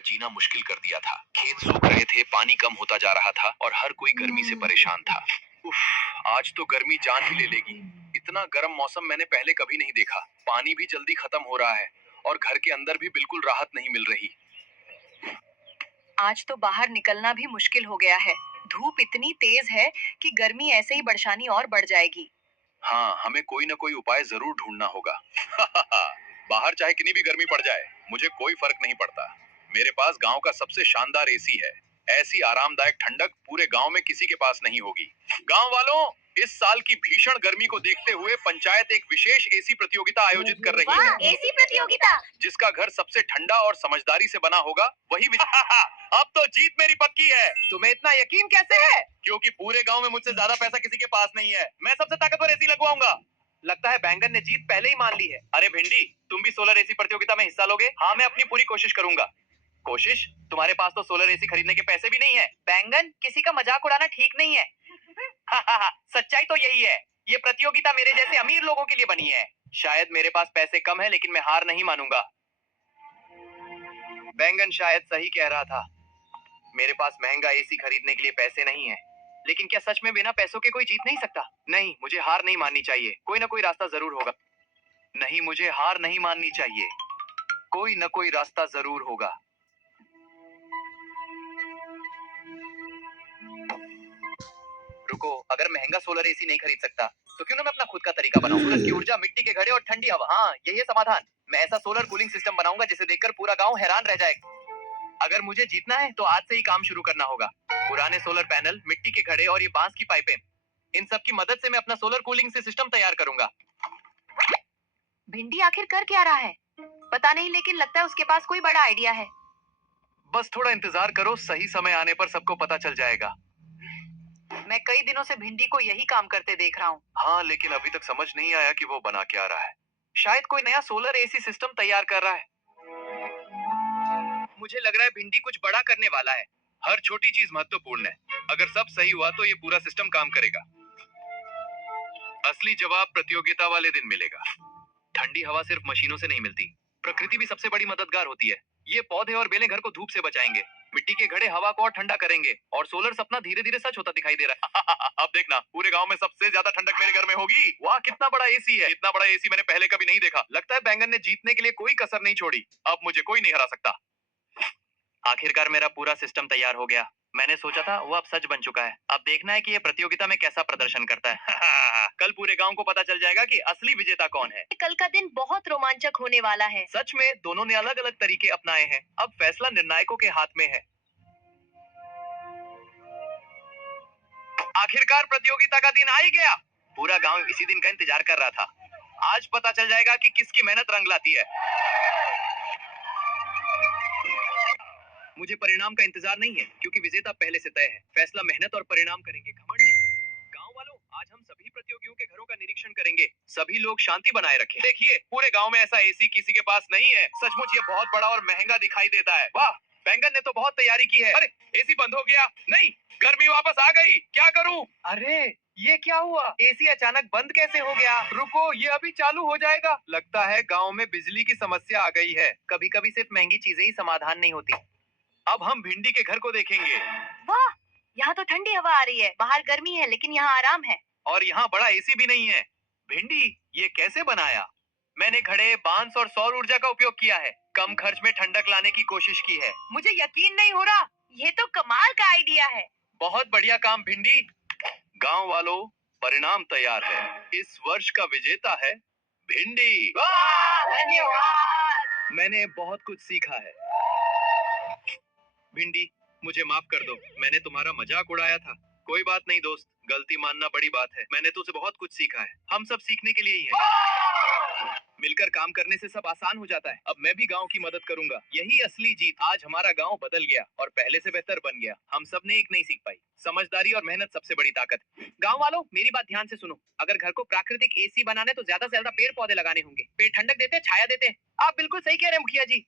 जीना मुश्किल कर दिया था। खेत सूख रहे थे, पानी कम होता जा रहा था और हर कोई गर्मी से परेशान था। उफ, आज तो गर्मी जान ही ले लेगी। इतना गर्म मौसम मैंने पहले कभी नहीं देखा। पानी भी जल्दी खत्म हो रहा है और घर के अंदर भी बिल्कुल राहत नहीं मिल रही। आज तो बाहर निकलना भी मुश्किल हो गया है। धूप इतनी तेज है कि गर्मी ऐसे ही परेशानी और बढ़ जाएगी। हाँ, हमें कोई ना कोई उपाय जरूर ढूंढना होगा। बाहर चाहे कितनी भी गर्मी पड़ जाए, मुझे कोई फर्क नहीं पड़ता। मेरे पास गांव का सबसे शानदार एसी है। ऐसी आरामदायक ठंडक पूरे गांव में किसी के पास नहीं होगी। गांव वालों, इस साल की भीषण गर्मी को देखते हुए पंचायत एक विशेश एसी प्रतियोगिता आयोजित कर रही है। वाह, एसी प्रतियोगिता। जिसका घर सबसे ठंडा और समझदारी से बना होगा वही अब तो जीत मेरी पक्की है। तुम्हें इतना यकीन कैसे है? क्योंकि पूरे गांव में मुझसे ज्यादा पैसा किसी के पास नहीं है। मैं सबसे ताकतवर एसी लगवाऊंगा। लगता है बैंगन ने जीत पहले ही मान ली है। अरे भिंडी, तुम भी सोलर एसी प्रतियोगिता में हिस्सा लोगे? हाँ, मैं अपनी पूरी कोशिश करूंगा। कोशिश? तुम्हारे पास तो सोलर एसी खरीदने के पैसे भी नहीं है। बैंगन, किसी का मजाक उड़ाना ठीक नहीं है। सच्चाई तो यही है। ये प्रतियोगिता मेरे जैसे अमीर लोगों के लिए बनी है। शायद मेरे पास पैसे कम है, लेकिन मैं हार नहीं मानूंगा। बैंगन शायद सही कह रहा था। मेरे पास महंगा एसी खरीदने के लिए पैसे नहीं है। लेकिन क्या सच में बिना पैसों के कोई जीत नहीं सकता? नहीं, मुझे हार नहीं माननी चाहिए। कोई ना कोई रास्ता जरूर होगा। नहीं, मुझे हार नहीं माननी चाहिए। कोई ना कोई रास्ता जरूर होगा। रुको, अगर महंगा सोलर एसी नहीं खरीद सकता तो क्यों ना मैं अपना खुद का तरीका बनाऊं। सूरज की ऊर्जा, मिट्टी के घड़े और ठंडी हवा। हाँ, यही है समाधान। मैं ऐसा सोलर कूलिंग सिस्टम बनाऊंगा जिसे देखकर पूरा गांव हैरान रह जाएगा। अगर मुझे जीतना है तो आज से ही काम शुरू करना होगा। पुराने सोलर पैनल, मिट्टी के घड़े और ये बांस की पाइपें, इन सब की मदद से मैं अपना सोलर कूलिंग से सिस्टम तैयार करूंगा। भिंडी आखिर कर क्या रहा है? पता नहीं, लेकिन लगता है उसके पास कोई बड़ा आइडिया है। बस थोड़ा इंतजार करो, सही समय आने पर सबको पता चल जाएगा। मैं कई दिनों से भिंडी को यही काम करते देख रहा हूँ। हाँ, लेकिन अभी तक समझ नहीं आया कि वो बना क्या रहा है। शायद कोई नया सोलर एसी सिस्टम तैयार कर रहा है। मुझे लग रहा है भिंडी कुछ बड़ा करने वाला है। हर छोटी चीज महत्वपूर्ण है। अगर सब सही हुआ तो ये पूरा सिस्टम काम करेगा। असली जवाब प्रतियोगिता वाले दिन मिलेगा। ठंडी हवा सिर्फ मशीनों से नहीं मिलती। प्रकृति भी सबसे बड़ी मददगार होती है। ये पौधे और बेलें घर को धूप से बचाएंगे। मिट्टी के घड़े हवा को और ठंडा करेंगे और सोलर सपना धीरे धीरे सच होता दिखाई दे रहा है। अब देखना, पूरे गांव में सबसे ज्यादा ठंडक मेरे घर में होगी। वाह, कितना बड़ा एसी है। इतना बड़ा एसी मैंने पहले कभी नहीं देखा। लगता है बैंगन ने जीतने के लिए कोई कसर नहीं छोड़ी। अब मुझे कोई नहीं हरा सकता। आखिरकार मेरा पूरा सिस्टम तैयार हो गया। मैंने सोचा था वो अब सच बन चुका है। अब देखना है कि ये प्रतियोगिता में कैसा प्रदर्शन करता है। कल पूरे गांव को पता चल जाएगा कि असली विजेता कौन है। कल का दिन बहुत रोमांचक होने वाला है। सच में दोनों ने अलग अलग तरीके अपनाए हैं। अब फैसला निर्णायकों के हाथ में है। आखिरकार प्रतियोगिता का दिन आ ही गया। पूरा गांव इसी दिन का इंतजार कर रहा था। आज पता चल जाएगा कि किसकी मेहनत रंग लाती है। मुझे परिणाम का इंतजार नहीं है, क्योंकि विजेता पहले से तय है। फैसला मेहनत और परिणाम करेंगे, घमंड नहीं। गांव वालों, आज हम सभी प्रतियोगियों के घरों का निरीक्षण करेंगे। सभी लोग शांति बनाए रखें। देखिए, पूरे गांव में ऐसा एसी किसी के पास नहीं है। सचमुच ये बहुत बड़ा और महंगा दिखाई देता है। वाह, बैंगन ने तो बहुत तैयारी की है। अरे, एसी बंद हो गया। नहीं, गर्मी वापस आ गई। क्या करूं? अरे, ये क्या हुआ? एसी अचानक बंद कैसे हो गया? रुको, ये अभी चालू हो जाएगा। लगता है गांव में बिजली की समस्या आ गई है। कभी कभी सिर्फ महंगी चीजें ही समाधान नहीं होती। अब हम भिंडी के घर को देखेंगे। वाह, यहाँ तो ठंडी हवा आ रही है। बाहर गर्मी है, लेकिन यहाँ आराम है। और यहाँ बड़ा एसी भी नहीं है। भिंडी, ये कैसे बनाया? मैंने घड़े, बांस और सौर ऊर्जा का उपयोग किया है। कम खर्च में ठंडक लाने की कोशिश की है। मुझे यकीन नहीं हो रहा। ये तो कमाल का आइडिया है। बहुत बढ़िया काम भिंडी। गांव वालों, परिणाम तैयार है। इस वर्ष का विजेता है भिंडी। धन्यवाद। मैंने बहुत कुछ सीखा है। भिंडी, मुझे माफ कर दो, मैंने तुम्हारा मजाक उड़ाया था। कोई बात नहीं दोस्त, गलती मानना बड़ी बात है। मैंने तुझसे बहुत कुछ सीखा है। हम सब सीखने के लिए ही हैं। मिलकर काम करने से सब आसान हो जाता है। अब मैं भी गांव की मदद करूंगा। यही असली जीत। आज हमारा गांव बदल गया और पहले से बेहतर बन गया। हम सब ने एक नई सीख पाई। समझदारी और मेहनत सबसे बड़ी ताकत है। गांव वालों, मेरी बात ध्यान से सुनो। अगर घर को प्राकृतिक एसी बनाने तो ज्यादा से ज्यादा पेड़ पौधे लगाने होंगे। पेड़ ठंडक देते, छाया देते। आप बिल्कुल सही कह रहे हैं मुखिया जी।